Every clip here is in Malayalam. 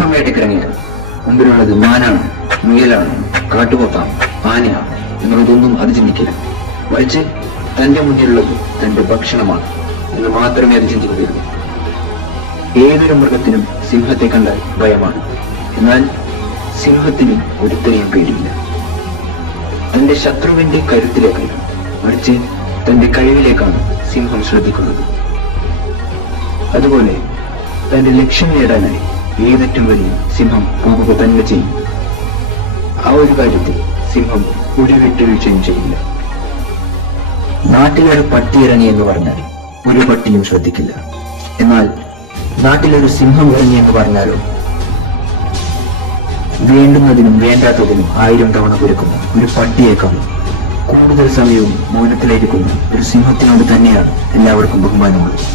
സിംഹം വേട്ടക്കിറങ്ങിയാൽ മുമ്പിലുള്ളത് മാനാണ്, മുയലാണ്, കാട്ടുപോത്താണ്, ആനയാണ് എന്നുള്ളതൊന്നും അത് ചിന്തിക്കില്ല. മറിച്ച് തന്റെ മുന്നിലുള്ളത് തന്റെ ഭക്ഷണമാണ് എന്ന് മാത്രമേ അത് ചിന്തിക്കുകയുള്ളൂ. ഏതൊരു മൃഗത്തിനും സിംഹത്തെ കണ്ടാൽ ഭയമാണ്. എന്നാൽ സിംഹത്തിന് ഒരുത്തരെയും പേടിയില്ല. തന്റെ ശത്രുവിന്റെ കരുത്തിലേക്കല്ല, മറിച്ച് തന്റെ കഴിവിലേക്കാണ് സിംഹം ശ്രദ്ധിക്കുന്നത്. അതുപോലെ തന്റെ ലക്ഷ്യം നേടാനായി ഏതറ്റം വരെയും സിംഹം പോകുക തന്നെ ചെയ്യും. ആ ഒരു കാര്യത്തിൽ സിംഹം ഒരു വിട്ടുവീഴ്ചയും ചെയ്യില്ല. നാട്ടിലൊരു പട്ടി ഇറങ്ങി എന്ന് പറഞ്ഞാൽ ഒരു പട്ടിയും ശ്രദ്ധിക്കില്ല. എന്നാൽ നാട്ടിലൊരു സിംഹം ഇറങ്ങി എന്ന് പറഞ്ഞാലോ വേണ്ടുന്നതിനും വേണ്ടാത്തതിനും 1000 തവണ കുരക്കുന്ന ഒരു പട്ടിയേക്കാളും കൂടുതൽ സമയവും മൗനത്തിലായിരിക്കുന്ന ഒരു സിംഹത്തിനോട് തന്നെയാണ് എല്ലാവർക്കും ബഹുമാനമുള്ളത്.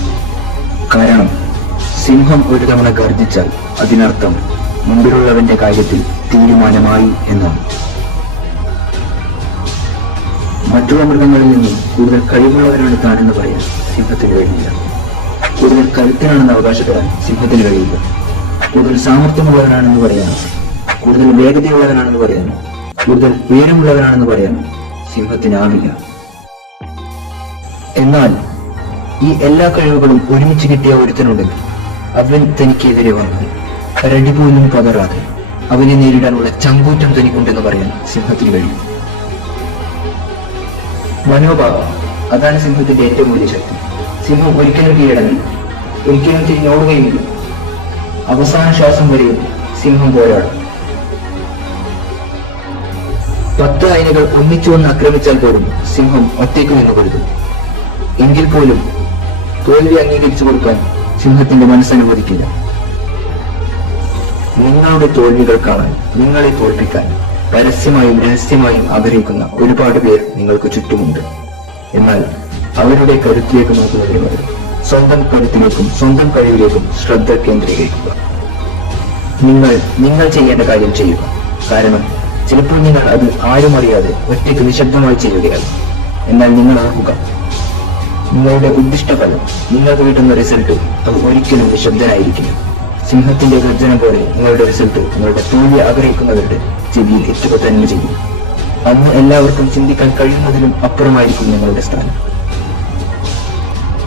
കാരണം സിംഹം ഒരു തവണ ഗർജിച്ചാൽ അതിനർത്ഥം മുമ്പിലുള്ളവന്റെ കാര്യത്തിൽ തീരുമാനമായി എന്നാണ്. മറ്റുള്ള മൃഗങ്ങളിൽ നിന്നും കൂടുതൽ കഴിവുള്ളവരാണ് താനെന്ന് പറയാൻ സിംഹത്തിന് കഴിയില്ല. കൂടുതൽ കരുത്തനാണെന്ന് അവകാശപ്പെടാൻ സിംഹത്തിന് കഴിയില്ല. കൂടുതൽ സാമർത്ഥ്യമുള്ളവനാണെന്ന് പറയാനോ, കൂടുതൽ വേഗതയുള്ളവനാണെന്ന് പറയാനോ, കൂടുതൽ ഉയരമുള്ളവനാണെന്ന് പറയാനോ സിംഹത്തിനാവില്ല. എന്നാൽ ഈ എല്ലാ കഴിവുകളും ഒരുമിച്ച് കിട്ടിയ ഒരുത്തനുണ്ടെങ്കിൽ അവൻ തനിക്കെതിരെ വന്നാൽ ഒരടി പോലും പകരാതെ അവനെ നേരിടാനുള്ള ചങ്കൂറ്റം തനിക്കുണ്ടെന്ന് പറയാൻ സിംഹത്തിന് കഴിയും. മനോഭാവം, അതാണ് സിംഹത്തിന്റെ ഏറ്റവും വലിയ ശക്തി. സിംഹം ഒരിക്കലും കീഴടങ്ങില്ല, ഒരിക്കലും തിരിഞ്ഞോടുകയുമില്ല. അവസാന ശ്വാസം വരെയും സിംഹം പോരാടും. 10 ആനകൾ ഒന്നിച്ചു വന്ന് ആക്രമിച്ചാൽ പോലും സിംഹം ഒറ്റയ്ക്ക് നിന്ന് കരുതും. എങ്കിൽ പോലും തോൽവി അംഗീകരിച്ചു കൊടുക്കാൻ സിംഹത്തിന്റെ മനസ്സനുവദിക്കില്ല. നിങ്ങളുടെ തോൽവികൾ കാണാൻ, നിങ്ങളെ തോൽപ്പിക്കാൻ പരസ്യമായും രഹസ്യമായും ആഗ്രഹിക്കുന്ന ഒരുപാട് പേർ നിങ്ങൾക്ക് ചുറ്റുമുണ്ട്. എന്നാൽ അവരുടെ കരുത്തിലേക്ക് നോക്കുന്നതിന് പകരം സ്വന്തം കരുത്തിലേക്കും സ്വന്തം കഴിവിലേക്കും ശ്രദ്ധ കേന്ദ്രീകരിക്കുക. നിങ്ങൾ ചെയ്യേണ്ട കാര്യം ചെയ്യുക. കാരണം ചിലപ്പോൾ നിങ്ങൾ അത് ആരും അറിയാതെ ഒറ്റയ്ക്ക് നിശബ്ദമായി ചെയ്യുകയാണ്. എന്നാൽ നിങ്ങൾ ഓർക്കുക, നിങ്ങളുടെ ഉദ്ദിഷ്ടഫലം, നിങ്ങൾക്ക് കിട്ടുന്ന റിസൾട്ട് അത് ഒരിക്കലും നിശബ്ദനായിരിക്കില്ല. സിംഹത്തിന്റെ ഗർജന പോലെ നിങ്ങളുടെ റിസൾട്ട് നിങ്ങളുടെ തോൽവി ആഗ്രഹിക്കുന്നവരുടെ ചെവിയിൽ എത്തുക തന്നെ ചെയ്യും. അന്ന് എല്ലാവർക്കും ചിന്തിക്കാൻ കഴിയുന്നതിലും അപ്പുറമായിരിക്കും നിങ്ങളുടെ സ്ഥാനം.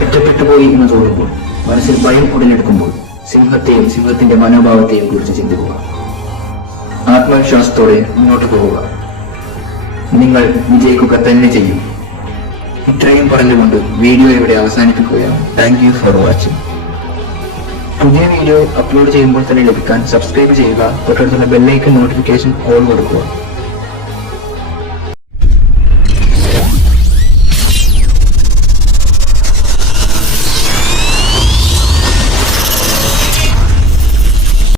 ഒറ്റപ്പെട്ടുപോയി എന്ന് തോന്നുമ്പോൾ, മനസ്സിൽ ഭയം ഉടലെടുക്കുമ്പോൾ സിംഹത്തെയും സിംഹത്തിന്റെ മനോഭാവത്തെയും കുറിച്ച് ചിന്തിക്കുക. ആത്മവിശ്വാസത്തോടെ മുന്നോട്ട് പോവുക. നിങ്ങൾ വിജയിക്കുക തന്നെ ചെയ്യും. ഇത്രയും പറഞ്ഞുകൊണ്ട് വീഡിയോ ഇവിടെ അവസാനിപ്പിക്കുകയാണ്. Thank you for watching. പുതിയ വീഡിയോ അപ്ലോഡ് ചെയ്യുമ്പോൾ തന്നെ ലഭിക്കാൻ സബ്സ്ക്രൈബ് ചെയ്യുക. തൊട്ടടുത്തുള്ള ബെല്ലൈക്കൺ നോട്ടിഫിക്കേഷൻ ഓൺ കൊടുക്കുക.